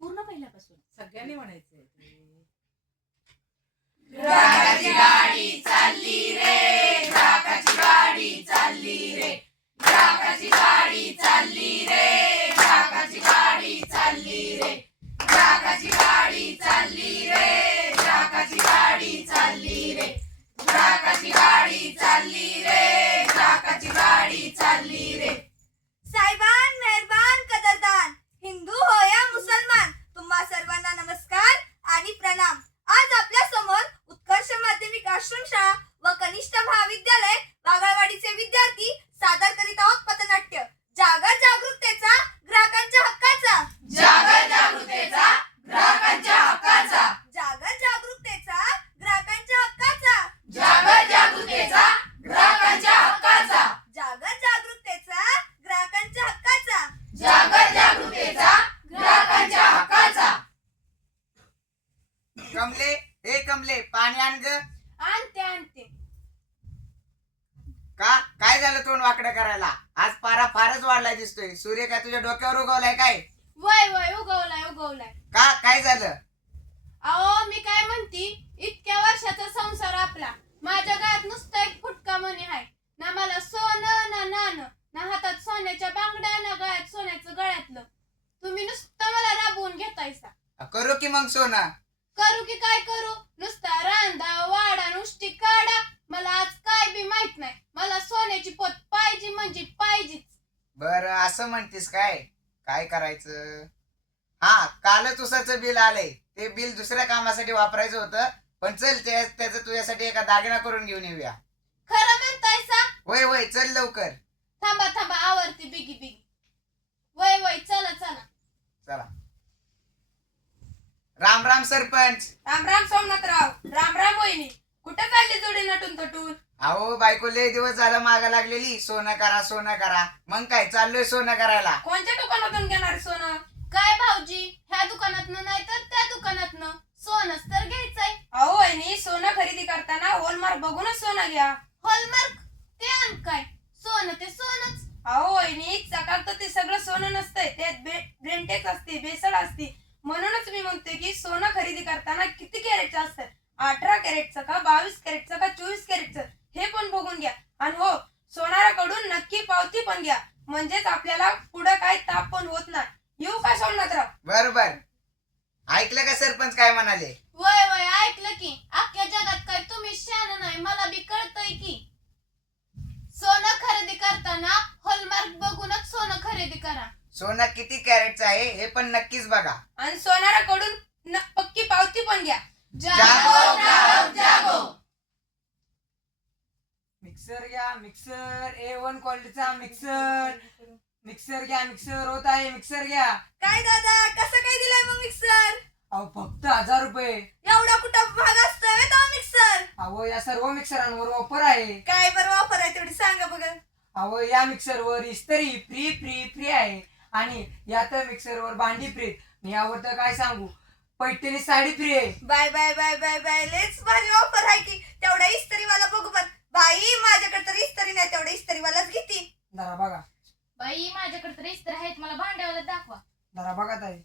पूर्ण पहिल्यापासून सगळ्यांनी म्हणायचंय. ग्राहकाची गाडी चालली रे, ग्राहकाची गाडी चालली रे, ग्राहकाची गाडी चालली रे, ग्राहकाची गाडी चालली रे, ग्राहकाची गाडी चालली रे, ग्राहकाची गाडी चालली रे, ग्राहकाची गाडी चालली रे, ग्राहकाची गाडी चालली रे. साहेबान, मेहरबान, कदरदान, हिंदू हो या मुसलमान, तुम्हा सर्वांना नमस्कार आणि प्रणाम. आज आपल्या समोर उत्कर्ष माध्यमिक आश्रमशाळा व कनिष्ठ महाविद्यालय बागळवाडीचे विद्यार्थी सादर करीत आहोत पथनाट्य जागर जागरूकतेचा ग्राहकांच्या हक्काचा. जागर जागृतेचा ग्राहकांच्या हक्काचा, जागर जागरूकतेचा ग्राहकांच्या हक्काचा, जागर जागृतेचा ग्राहकांच्या हक्काचा, जागर जागरूकतेचा ग्राहकांच्या हक्काचा. जागर जागृतेचा ग्राहकांच्या हक्काचा. कमले, हे कमले, पाणी आण ग. आणते आणते. का काय झालं तोंड वाकडं करायला? आज पारा फारच वाढलाय दिसतोय. सूर्य काय तुझ्या डोक्यावर उगवलाय काय? वय वय उगवलाय. का काय झालं? अहो मी काय म्हणती, इतक्या वर्षाचा संसार आपला, माझ्या गळ्यात नुसता एक फुटका मणी आहे. ना मला सोनं ना नाणं, ना हातात सोन्याच्या बांगड्या, ना गळ्यात सोन्याचं गळ्यातलं. तुम्ही नुसतं मला राबवून घेतायसा. करू की मग सोना? करू की काय करू, नुसता रांदा वाडा नुसती काढा. मला आज काय बी माहित नाही, मला सोन्याची पोत पाहिजे म्हणजे पाहिजेच. बर असं म्हणतीस काय? काय करायचं? हा, कालच उसाचं बिल आलंय. ते बिल दुसऱ्या कामासाठी वापरायचं होतं, पण चल त्याचं तुझ्यासाठी एका दागिना करून घेऊन येऊया. खरं म्हणतायसा? वय वय, चल लवकर. थांबा आवरते बिगी. वय चला. चला. राम राम सरपंच. राम राम सोमनाथराव. राम राम वहिनी. कुठं चालली जोडी नटून तटून? अहो बायको लय दिवस झालं मागा लागलेली, सोनं करा. मग काय, चाललोय सोनं करायला. कोणत्या दुकानातून घेणार सोनं? काय भाऊजी, ह्या दुकानातनं नाही तर त्या दुकानातनं सोनच तर घ्यायचंय. अहो वहिनी, सोनं खरेदी करताना हॉलमार्क बघूनच सोनं घ्या. हॉलमार्क ते आण काय? सोनं ते सोनच. अहो वहिनी, चकाक तर ते सगळं सोनं नसतंय, त्यात ब्रेंटेक्स असते, भेसळ असते. म्हणूनच मी म्हणते की सोनं खरेदी करताना किती कॅरेटचं असतं, 18 कॅरेटचं का 22 कॅरेटचं का 24 कॅरेटचं, हे पण बघून घ्या. आणि हो, सोनाराकडून नक्की पावती पण घ्या, म्हणजेच आपल्याला पुढं काय ताप पण होत नाही. येऊ का सोमनाथराव? बर. ऐकलं का सरपंच काय म्हणाले? वय ऐकलं की. अख्ख्या जगात काय तुम्ही शहाणा नाही, मला बी कळतंय की. सोनं खरेदी करताना हॉलमार्क बघूनच सोनं खरेदी करा. सोनं किती कॅरेटचं आहे हे पण नक्कीच बघा. आणि सोनाराकडून पक्की पावती पण घ्या. जागो, ग्राहक जागो. मिक्सर घ्या, मिक्सर A1 क्वालिटीचा मिक्सर घ्या, मिक्सर होत आहे, मिक्सर घ्या. काय दादा, कसं काय दिलाय मग मिक्सर? अहो फक्त 1000 रुपये. एवढा कुठं भाग असतोय तो मिक्सर? अहो या सर्व मिक्सरांवर ऑफर आहे. काय बरं ऑफर आहे तेवढी सांगा बघा. अहो या मिक्सरवर इस्त्री फ्री आहे, आणि या तर मिक्सरवर भांडी फ्री. यावर तर काय सांगू, पैठणी साडी फ्री आहे. बाय लेच भारी ऑफर आहे की. तेवढा इस्त्रीवाला बघू पण. बाई माझ्याकडे तर इस्त्री नाही, तेवढा इस्त्रीवालाच घेती. जरा बघा. बाई माझ्याकडे तर इस्त्री आहेत, मला भांड्यावाला दाखवा. जरा बघा ताई.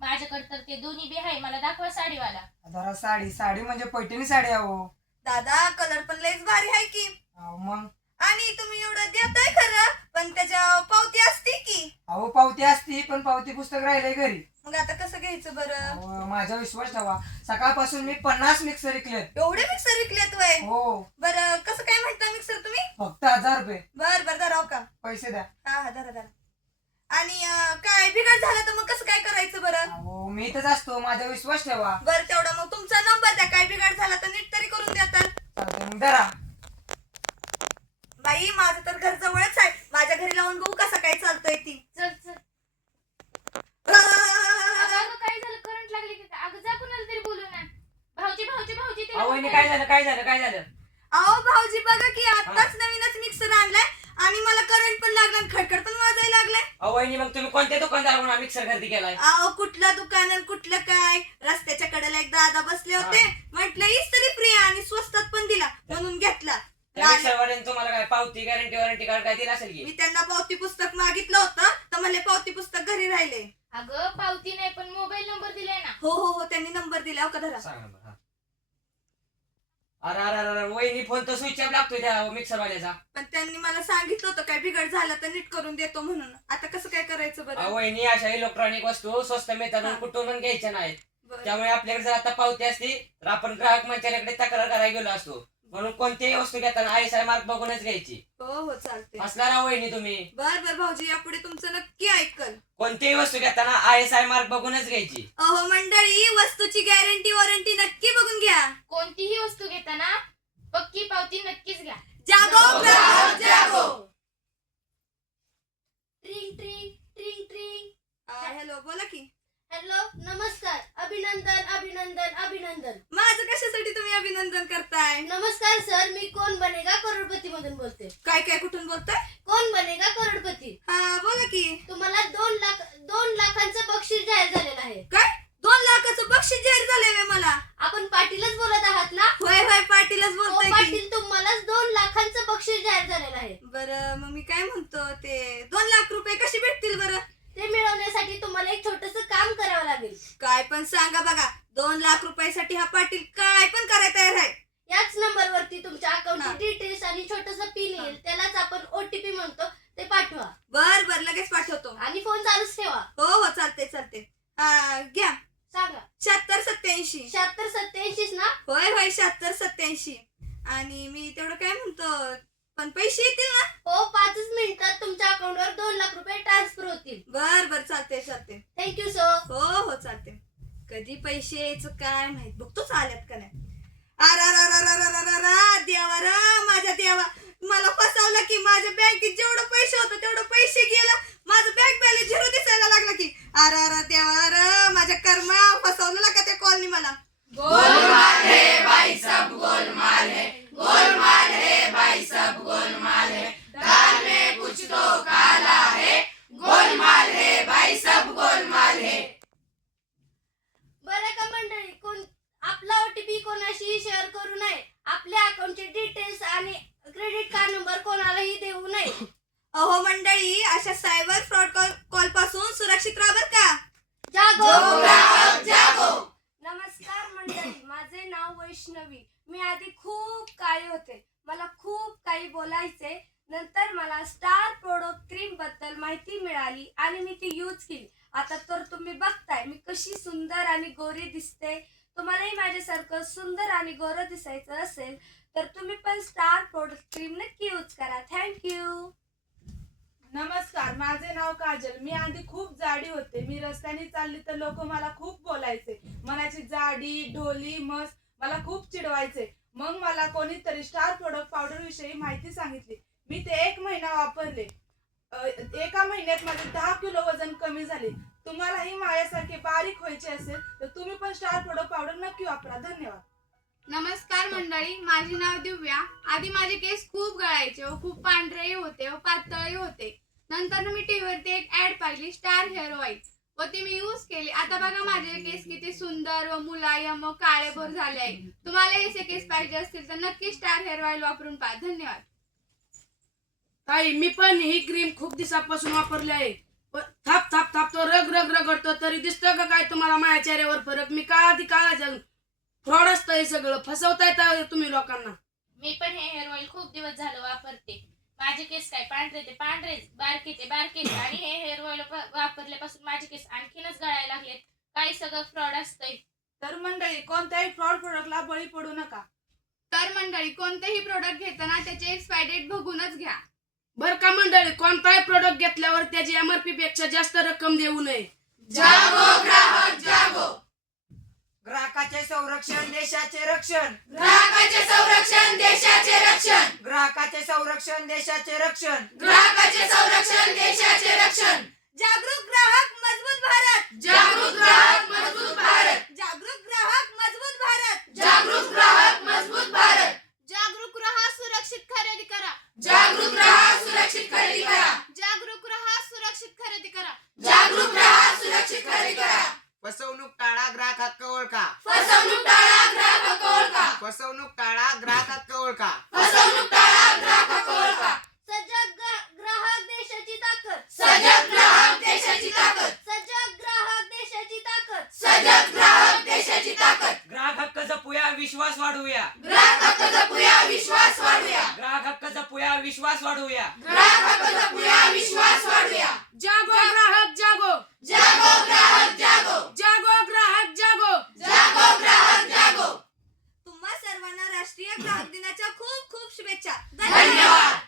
माझ्याकडे तर ते दोन्ही बी आहे, मला दाखवा साडीवाला. जरा साडी म्हणजे पैठणी साडी. अहो दादा कलर पण लयच भारी आहे की. मग आणि तुम्ही एवढं देताय खरं, पण त्याच्या पावती असते की. अहो पावती असती, पण पावती पुस्तक राहिलंय घरी. मग आता कसं घ्यायचं बरं? अहो, माझा विश्वास ठेवा, सकाळपासून मी 50 मिक्सर विकलेत. एवढे मिक्सर विकलेत वय? हो. बरं कसं काय म्हणता मिक्सर तुम्ही? फक्त 1000 रुपये. बर धराव का? पैसे द्या. हा धरा. आणि काय बिघड झालं तर मग कसं काय करायचं बरं? अहो मी इथंच असतो, माझा विश्वास ठेवा. बरं तेवढा मग तुमचा नंबर द्या, काय बिघाड झाला तर नीट तरी करून द्या तर. चालतंय, मग धरा. बाई माझं तर घर जवळच आहे, माझ्या घरी लावून बघू कसं काय चालतंय ती. चल अगं काय झालं, करंट लागली की काय? अगं जा कुणाला तरी बोलू ना. भाऊजी तिला अहो काय झालं? अहो भाऊजी बघा की, आताच नवीनच मिक्सर आणलाय आणि मला करंट पण लागला आणि खडखड पण वाजायला लागलाय. अहो वहिनी, मग तुम्ही कोणत्या दुकानदाराकडून मिक्सर खरेदी केलाय? अहो कुठलं दुकान आणि कुठलं काय, रस्त्याच्या कडेला एक दादा बसले होते, म्हटलं इस्त्री फ्री आणि स्वस्तात पण दिला म्हणून घेतला. त्या मिक्सरवाल्याने तुम्हाला काय पावती गॅरंटी कार्ड काय दिलं असेल की? मी त्यांना पावती पुस्तक मागितलं होतं तर म्हणले पावती पुस्तक घरी राहिले. अगं पावती नाही पण मोबाईल नंबर दिलाय ना. हो हो हो त्यांनी नंबर दिला का धरा. सांग नंबर. हा. अरे वहिनी फोन तर स्विच ऑफ लागतोय त्या मिक्सरवाल्याचा. पण त्यांनी मला सांगितलं होतं काय बिघड झाला तर नीट करून देतो म्हणून. आता कसं काय करायचं बरं. वहिनी अशा इलेक्ट्रॉनिक वस्तू स्वस्त मिळतात हा. कुठून पण घ्यायच्या नाहीत. बरं. त्यामुळे आपल्याकडे जर आता पावती असती तर आपण ग्राहक मंचालयाकडे तक्रार करायला गेलो असतो. म्हणून कोणतीही वस्तू घेताना ISI मार्क बघूनच घ्यायची. हो हो चालते. असणार वहिनी तुम्ही. बर बर भाऊजी यापुढे तुमचं नक्की ऐकल. कोणतीही वस्तू घेताना ISI मार्क बघूनच घ्यायची. अहो मंडळी वस्तूची गॅरंटी वॉरंटी नक्की बघून घ्या. कोणतीही वस्तू घेताना पक्की पावती नक्कीच घ्या. जागो ग्राहक जागो. ट्रिंग ट्रिंग ट्रिंग ट्रिंग. हॅलो बोला की. हॅलो नमस्कार. अभिनंदन अभिनंदन अभिनंदन. माझं कशासाठी तुम्ही अभिनंदन करताय. नमस्कार सर, मी कोण बनेगा करोडपती मधून बोलते. काय काय कुठून बोलताय. कोण बनेगा करोडपती. हा बोला की. तुम्हाला 2 लाखांचं बक्षीस जाहीर झालेलं आहे. काय 2 लाखाचं बक्षीस जाहीर झालंय मला. आपण पाटीलच बोलत आहात ना. होय होय पाटीलच हो बोलतोय की. पाटील, तुम्हालाच 2 लाखांचं बक्षीस जाहीर झालेलं आहे. बरं मग मी काय म्हणतो ते 2 लाख रुपये कशी भेटतील बरं. ते मिळवण्यासाठी तुम्हाला एक छोटस काम करावं लागेल. काय पण सांगा बघा 2 लाख रुपयासाठी हा पाटील काय पण करायला तयार आहे. याच नंबरवरती तुमच्या हा. अकाउंटची डिटेल्स आणि छोटस पिन येईल, त्यालाच आपण OTP म्हणतो, ते पाठवा बर बर लगेच पाठवतो. आणि फोन चालूच ठेवा. हो हो चालते चालते. घ्या सांगा. 7687. 7687 ना. होय होय 7687. आणि मी तेवढं काय म्हणतो पण पैसे येतील ना. हो 5 मिनिटात तुमच्या अकाउंटवर 2 लाख रुपये ट्रान्सफर होतील. बर बर चालते चालते. Thank you sir. हो हो चालते. कधी पैसे यायचं काय माहित बघतोच आल्यात का नाही. अरा देवा रा माझ्या देवा मला फसवलं की. माझ्या बँकेत जेवढं पैसे होतं तेवढं पैसे गेलं. माझं बँक बॅलन्स झिरो दिसायला लागला की. अरा देवा रा माझ्या कर्मा फसवलं का त्या कॉलनी मला. गोलमाल है भाई सब गोलमाल है. गोलमाल है भाई सब गोलमाल है. दाल में कुछ तो काला है. गोलमाल है भाई सब गोलमाल है. बरं का मंडळी, आपला OTP कोणाशी शेअर करू नये. आपल्या अकाउंटचे डिटेल्स आणि क्रेडिट कार्ड नंबर कोणालाही देऊ नये. अहो मंडळी अशा सायबर फ्रॉड कॉल पासून सुरक्षित राहा बर का. जागो ग्राहक जागो. नमस्कार मंडळी, माझे नाव वैष्णवी. मी आधी खूप काळी होते, मला खूप काही बोलायचे. नंतर मला स्टार प्रोडक्ट क्रीम बद्दल माहिती मिळाली आणि मी ती यूज केली. आता तर तुम्ही बघताय मी कशी सुंदर आणि गोरी दिसते. तुम्हालाही माझ्यासारखं सुंदर आणि गोरं दिसायचं असेल तर तुम्ही पण स्टार प्रोडक्ट क्रीम नक्की यूज करा. थँक्यू. नमस्कार, माझे नाव काजल. मी आधी खूप जाडी होते. मी रस्त्याने चालली तर लोक मला खूप बोलायचे. मनाची जाडी ढोली मस मला खूप चिडवायचे. मग मला कोणीतरी स्टार प्रोडक्ट पावडर विषयी माहिती सांगितली. मी ते 1 महिना वापरले. एका महिन्यात माझे 10 किलो वजन कमी झाले. तुम्हालाही माझ्यासारखे बारीक व्हायचे असेल तर तुम्ही पण स्टार प्रोडक्ट पावडर नक्की वापरा. धन्यवाद. नमस्कार मंडळी, माझे नाव दिव्या. आधी माझे केस खूप गळायचे व खूप पांढरेही होते व पातळही होते. नंतर मी टीव्हीवरती एक ऍड पाहिली स्टार हेअर ऑइल व ती मी यूज केली. आता बघा माझे केस किती सुंदर व मुलायम व काळेभोर झाले आहे. तुम्हाला असे केस पाहिजे असतील तर नक्की स्टार हेअर ऑइल वापरून पहा. धन्यवाद. ताई मी पण ही क्रीम खूप दिवसापासून वापरली आहे. थाप थाप थापतो रग रग रगडतो तरी दिसतं का काय तुम्हाला माझ्या चेहऱ्यावर फरक. मी का आधी काळाच्या फ्रॉड असतं हे सगळं. फसवताय तुम्ही लोकांना. मी पण हे हेअर ऑइल खूप दिवस झालं वापरते. माझे केस काय पांढरे ते पांढरेच, बारके ते बारकेच. आणि हे हेअर ऑइल वापरल्यापासून माझे केस आणखीनच गळायला लागलेत. काही सगळं फ्रॉड असतंय. तर मंडळी कोणत्याही फ्रॉड प्रोडक्टला बळी पडू नका. तर मंडळी कोणतेही प्रोडक्ट घेताना त्याची एक्सपायरी डेट बघूनच घ्या. बर का मंडळी, कोणताही प्रोडक्ट घेतल्यावर त्याची MRP पेक्षा जास्त रक्कम देऊ नये. जागो ग्राहक जागो. ग्राहकाचे संरक्षण देशाचे रक्षण. ग्राहकाचे संरक्षण देशाचे रक्षण. ग्राहकाचे संरक्षण देशाचे रक्षण. ग्राहकाचे संरक्षण देशाचे रक्षण. जागरूक ग्राहक मजबूत भारत. जागरूक ग्राहक मजबूत भारत. जागरूक ग्राहक मजबूत भारत. जागरूक ग्राहक मजबूत भारत. जागरूक रहा, सुरक्षित खरेदी करा. जागरूक राहा, सुरक्षित खरेदी करा. जागरूक रहा, सुरक्षित खरेदी करा. जागरूक राहा, सुरक्षित खरेदी करा. फसवणूक टाळा, ग्राहक हक्क ओळखा. फसवणूक टाळा, ग्राहक हक्क ओळखा. फसवणूक टाळा, ग्राहक हक्क ओळखा. फसवणूक टाळा, ग्राहक हक्क ओळखा. सजग ग्राहक देशाची ताकद. सजग ग्राहक देशाची ताकद. सजग ग्राहक देशाची ताकद. सजग ग्राहक देशाची ताकद. ग्राहक हक्क जपूया, विश्वास वाढवूया. ग्राहक हक्क जपूया, विश्वास वाढवूया. ग्राहक हक्क जपूया, विश्वास वाढवूया. ग्राहक हक्क जपूया, विश्वास वाढवूया. जागो ग्राहक जागो. जागो ग्राहक जागो. जागो ग्राहक जागो. जागो ग्राहक जागो. तुम्हा सर्वांना राष्ट्रीय ग्राहक दिनाच्या खूप खूप शुभेच्छा. धन्यवाद.